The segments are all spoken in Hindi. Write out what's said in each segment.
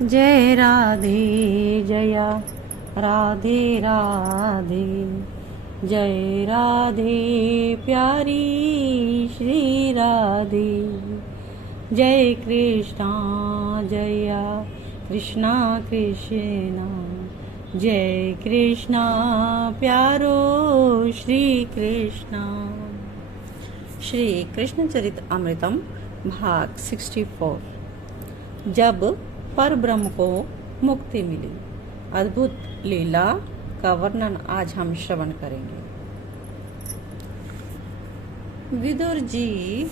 जय राधे जया राधे राधे, जय राधे प्यारी श्री राधे। जय कृष्णा जया कृष्णा कृष्णा, जय कृष्णा प्यारो श्री कृष्णा। श्री कृष्ण चरित अमृतम भाग 64। जब पर ब्रह्म को मुक्ति मिली, अद्भुत लीला का वर्णन आज हम श्रवण करेंगे। विदुर जी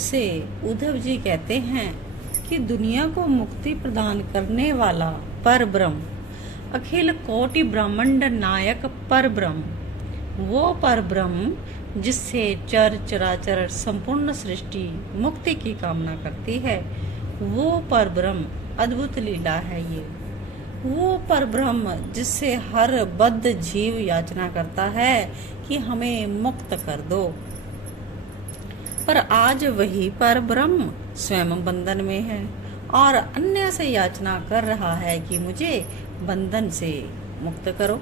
से उद्धव जी कहते हैं कि दुनिया को मुक्ति प्रदान करने वाला पर ब्रह्म, अखिल कोटि ब्रह्मांड नायक पर ब्रह्म, वो पर ब्रह्म जिससे चर चराचर संपूर्ण सृष्टि मुक्ति की कामना करती है, वो पर ब्रह्म अद्भुत लीला है ये। वो पर ब्रह्म जिससे हर बद्ध जीव याचना करता है कि हमें मुक्त कर दो, पर आज वही पर ब्रह्म स्वयं बंधन में है और अन्य से याचना कर रहा है कि मुझे बंधन से मुक्त करो।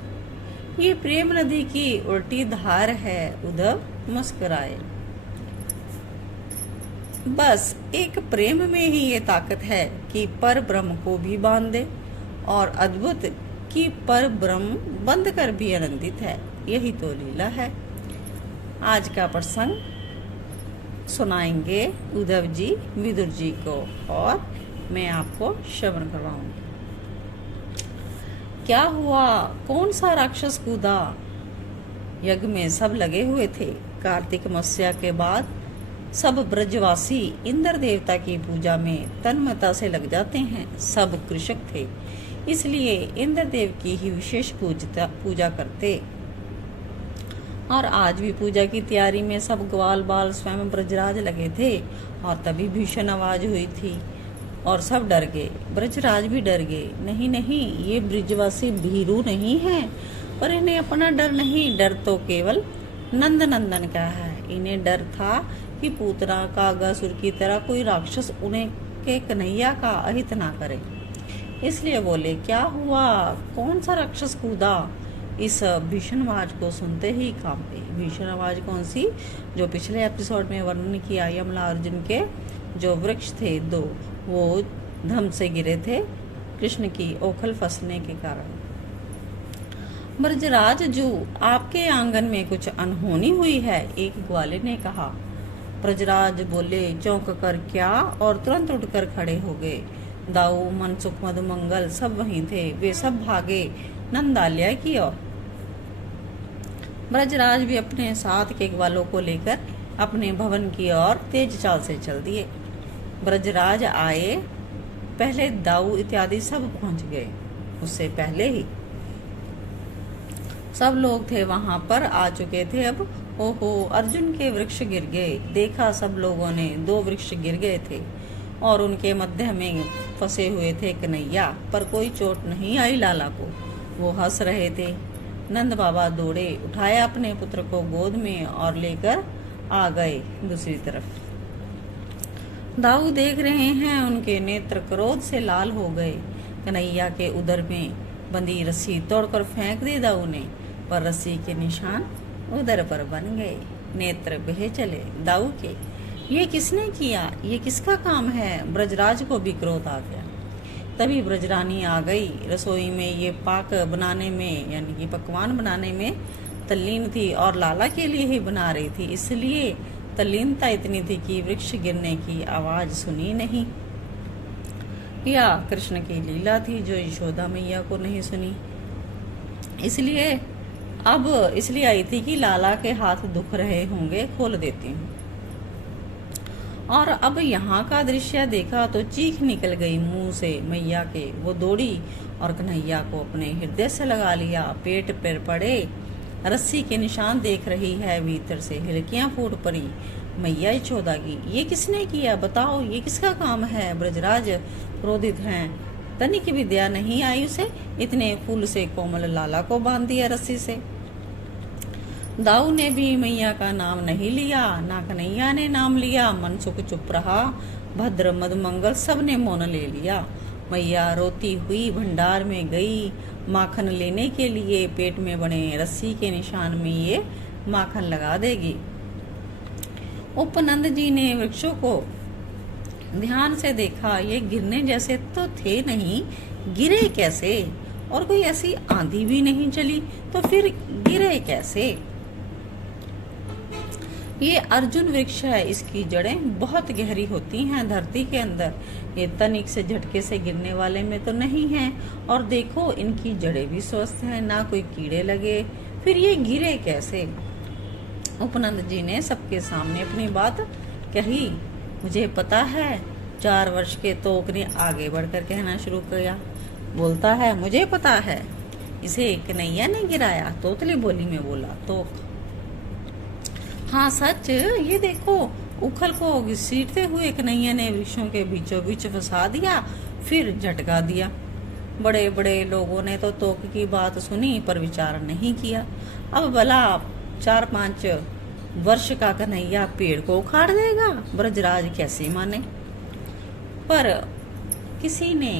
ये प्रेम नदी की उल्टी धार है। उद्धव मुस्कुराए। बस एक प्रेम में ही ये ताकत है कि पर ब्रह्म को भी बांध दे, और अद्भुत कि पर ब्रह्म बंद कर भी आनंदित है। यही तो लीला है। आज का प्रसंग सुनाएंगे उद्धव जी विदुर जी को, और मैं आपको श्रवण करवाऊंगी। क्या हुआ? कौन सा राक्षस कूदा? यज्ञ में सब लगे हुए थे। कार्तिक मस्या के बाद सब ब्रजवासी इंद्र देवता की पूजा में तन्मयता से लग जाते हैं। सब कृषक थे, इसलिए इंद्र देव की ही विशेष पूजा करते। और आज भी पूजा की तैयारी में सब ग्वाल बाल स्वयं ब्रजराज लगे थे, और तभी भीषण आवाज हुई थी और सब डर गए। ब्रजराज भी डर गए। नहीं नहीं, ये ब्रजवासी भीरू नहीं है, पर इन्हें अपना डर नहीं, डर तो केवल नंद नंदन का है। इन्हें डर था कि पूतना कागासुर की तरह कोई राक्षस उन्हें के कन्हैया का अहित ना करे। इसलिए बोले, क्या हुआ? कौन सा राक्षस कूदा? इस भीषण आवाज को सुनते ही कांपे। भीषण आवाज कौन सी? जो पिछले एपिसोड में वर्णन किया, यमला अर्जुन के जो वृक्ष थे दो, वो धम से गिरे थे कृष्ण की ओखल फंसने के कारण। ब्रजराज जू, आपके आंगन में कुछ अनहोनी हुई है, एक ग्वाले ने कहा। ब्रजराज बोले, चौंक कर क्या, और तुरंत उठकर खड़े हो गए। दाऊ, मनसुख, मधुमंगल सब वहीं थे। वे सब भागे नंदालय की ओर। ब्रजराज भी अपने साथ के ग्वालों को लेकर अपने भवन की ओर तेज चाल से चल दिए। ब्रजराज आए पहले दाऊ इत्यादि सब पहुंच गए। उससे पहले ही सब लोग थे वहां पर आ चुके थे। अब ओहो, अर्जुन के वृक्ष गिर गए। देखा सब लोगों ने, 2 वृक्ष गिर गए थे और उनके मध्य में फंसे हुए थे कन्हैया, पर कोई चोट नहीं आई लाला को। वो हंस रहे थे। नंद बाबा दौड़े, उठाया अपने पुत्र को गोद में और लेकर आ गए दूसरी तरफ। दाऊ देख रहे हैं, उनके नेत्र क्रोध से लाल हो गए। कन्हैया के उदर में बंधी रस्सी तोड़कर फेंक दी दाऊ ने, पर रस्सी के निशान उदर पर बन गए। नेत्र बहे चले दाऊ के। ये किसने किया? ये किसका काम है? ब्रजराज को भी क्रोध आ गया। तभी ब्रजरानी आ गई। रसोई में ये पाक बनाने में, यानी कि पकवान बनाने में तल्लीन थी, और लाला के लिए ही बना रही थी। इसलिए तल्लीनता इतनी थी कि वृक्ष गिरने की आवाज सुनी नहीं। या कृष्ण की लीला थी जो यशोदा मैया को नहीं सुनी। इसलिए आई थी कि लाला के हाथ दुख रहे होंगे, खोल देती हूँ। और अब यहाँ का दृश्य देखा तो चीख निकल गई मुंह से मैया के। वो दौड़ी और कन्हैया को अपने हृदय से लगा लिया। पेट पर पड़े रस्सी के निशान देख रही है, भीतर से हिलकियां फूट पड़ी। मैया यशोदा की, ये किसने किया? बताओ, ये किसका काम है? ब्रजराज क्रोधित हैं। तनिक भी दया नहीं आई उसे। इतने फूल से कोमल लाला को बांध दिया रस्सी से। दाऊ ने भी मैया का नाम नहीं लिया, ना कन्हैया ने नाम लिया। मनसुख चुप रहा। भद्र, मधुमंगल सब ने मौन ले लिया। मैया रोती हुई भंडार में गई माखन लेने के लिए। पेट में बने रस्सी के निशान में ये माखन लगा देगी। उपनंद जी ने वृक्षों को ध्यान से देखा। ये गिरने जैसे तो थे नहीं, गिरे कैसे? और कोई ऐसी आंधी भी नहीं चली, तो फिर गिरे कैसे? ये अर्जुन वृक्ष है, इसकी जड़ें बहुत गहरी होती हैं धरती के अंदर। ये तनिक से झटके से गिरने वाले में तो नहीं है, और देखो इनकी जड़ें भी स्वस्थ हैं, ना कोई कीड़े लगे, फिर ये गिरे कैसे? उपनंद जी ने सबके सामने अपनी बात कही। मुझे पता है। 4 वर्ष के तोक ने आगे बढ़कर कहना शुरू किया। बोलता है, मुझे पता है, इसे कन्हैया ने गिराया। तोतली बोली में बोला तोक। हाँ सच, ये देखो उखल को घसीटते हुए कन्हैया ने वृक्षों के बीचों बीच फंसा दिया, फिर झटका दिया। बड़े बड़े लोगों ने तो तोक की बात सुनी पर विचार नहीं किया। अब भला 4-5 वर्ष का कन्हैया पेड़ को उखाड़ देगा? ब्रजराज कैसे माने? पर किसी ने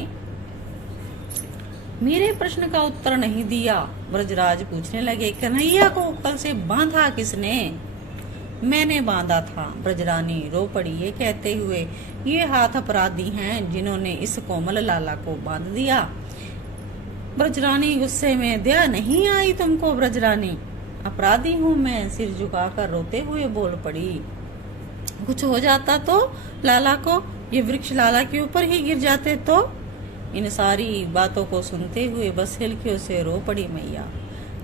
मेरे प्रश्न का उत्तर नहीं दिया। ब्रजराज पूछने लगे, कन्हैया को उखल से बांधा किसने? मैंने बांधा था। ब्रजरानी रो पड़ी ये कहते हुए, ये हाथ अपराधी हैं जिन्होंने इस कोमल लाला को बांध दिया। ब्रजरानी गुस्से में, दया नहीं आई तुमको ब्रजरानी? अपराधी हूँ मैं, सिर झुकाकर रोते हुए बोल पड़ी। कुछ हो जाता तो लाला को, ये वृक्ष लाला के ऊपर ही गिर जाते तो? इन सारी बातों को सुनते हुए बस हिलकियों से रो पड़ी मैया।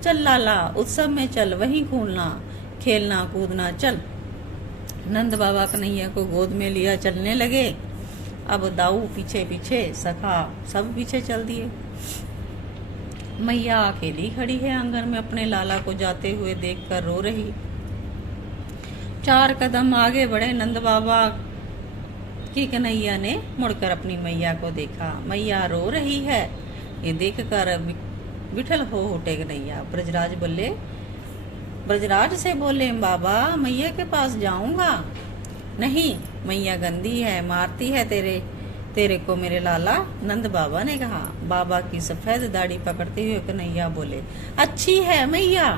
चल लाला, उत्सव में चल, वहीं घूमना, खेलना कूदना चल। नंद बाबा कन्हैया को गोद में लिया चलने लगे। अब दाऊ पीछे पीछे, सखा सब पीछे चल दिए। मैया अकेली खड़ी है आंगन में, अपने लाला को जाते हुए देखकर रो रही। 4 कदम आगे बढ़े नंद बाबा की कन्हैया ने मुड़कर अपनी मैया को देखा। मैया रो रही है, ये देखकर विठल हो उठे कन्हैया। ब्रजराज से बोले, बाबा मैया के पास जाऊंगा। नहीं, मैया गंदी है, मारती है तेरे को मेरे लाला, नंद बाबा ने कहा। बाबा की सफेद दाढ़ी पकड़ते हुए कन्हैया बोले, अच्छी है मैया।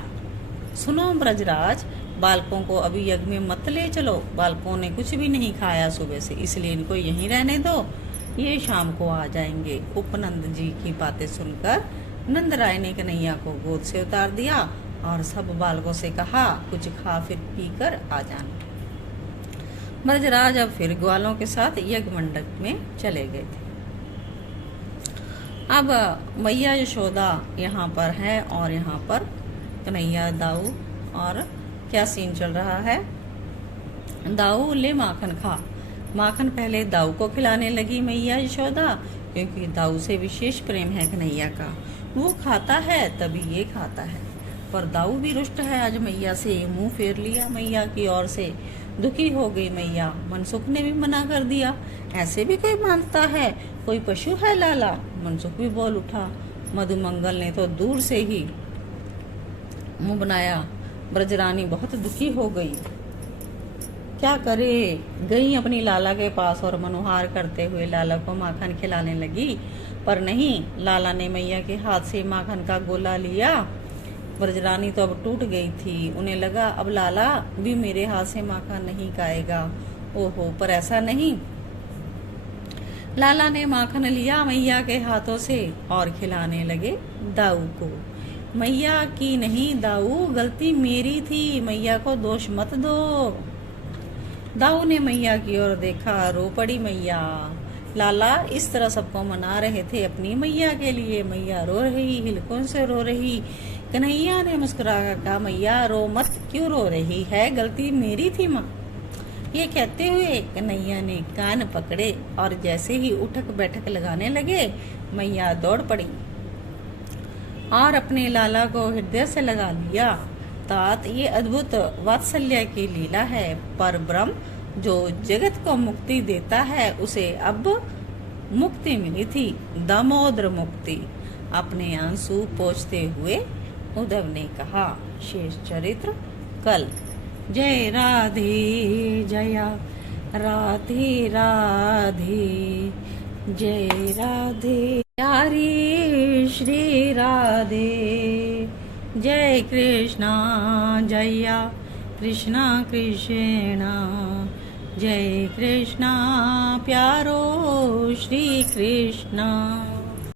सुनो ब्रजराज, बालकों को अभी यज्ञ में मत ले चलो। बालकों ने कुछ भी नहीं खाया सुबह से, इसलिए इनको यहीं रहने दो, ये शाम को आ जाएंगे। उपनंद जी की बातें सुनकर नंद राय ने कन्हैया को गोद से उतार दिया और सब बालकों से कहा, कुछ खा फिर पी कर आ जाना। ब्रजराज अब फिर ग्वालों के साथ यज्ञ मंडप में चले गए थे। अब मैया यशोदा यहाँ पर है और यहाँ पर कन्हैया दाऊ, और क्या सीन चल रहा है? दाऊ ले माखन खा। माखन पहले दाऊ को खिलाने लगी मैया यशोदा, क्योंकि दाऊ से विशेष प्रेम है कन्हैया का। वो खाता है तभी ये खाता है। पर दाऊ भी रुष्ट है आज मैया से, मुंह फेर लिया मैया की ओर से। दुखी हो गई मैया। मनसुख ने भी मना कर दिया, ऐसे भी कोई मानता है? कोई पशु है लाला? मनसुख भी बोल उठा। मधुमंगल ने तो दूर से ही मुंह बनाया। ब्रजरानी बहुत दुखी हो गई, क्या करे? गई अपनी लाला के पास और मनोहार करते हुए लाला को माखन खिलाने लगी। पर नहीं, लाला ने मैया के हाथ से माखन का गोला लिया। ब्रजरानी तो अब टूट गई थी। उन्हें लगा अब लाला भी मेरे हाथ से माखन नहीं खाएगा। ओहो, पर ऐसा नहीं। लाला ने माखन लिया मैया के हाथों से और खिलाने लगे दाऊ को। मैया की नहीं दाऊ, गलती मेरी थी, मैया को दोष मत दो। दाऊ ने मैया की ओर देखा, रो पड़ी मैया। लाला इस तरह सबको मना रहे थे अपनी मैया के लिए। मैया रो रही, हिलकों से रो रही। कन्हैया ने मुस्कुरा कर कहा, मैया रो मत, क्यों रो रही है? गलती मेरी थी माँ। ये कहते हुए कन्हैया ने कान पकड़े और जैसे ही उठक बैठक लगाने लगे, मैया दौड़ पड़ी और अपने लाला को हृदय से लगा लिया। तात ये अद्भुत वात्सल्य की लीला है। पर ब्रह्म जो जगत को मुक्ति देता है, उसे अब मुक्ति मिली थी, दामोदर मुक्ति। अपने आंसू पोंछते हुए उद्धव ने कहा। शेष चरित्र कल। जय राधे जया राधे राधे। जय राधे प्यारी श्री राधे, जय कृष्णा जया कृष्णा कृष्णा, जय कृष्णा प्यारो श्री कृष्णा।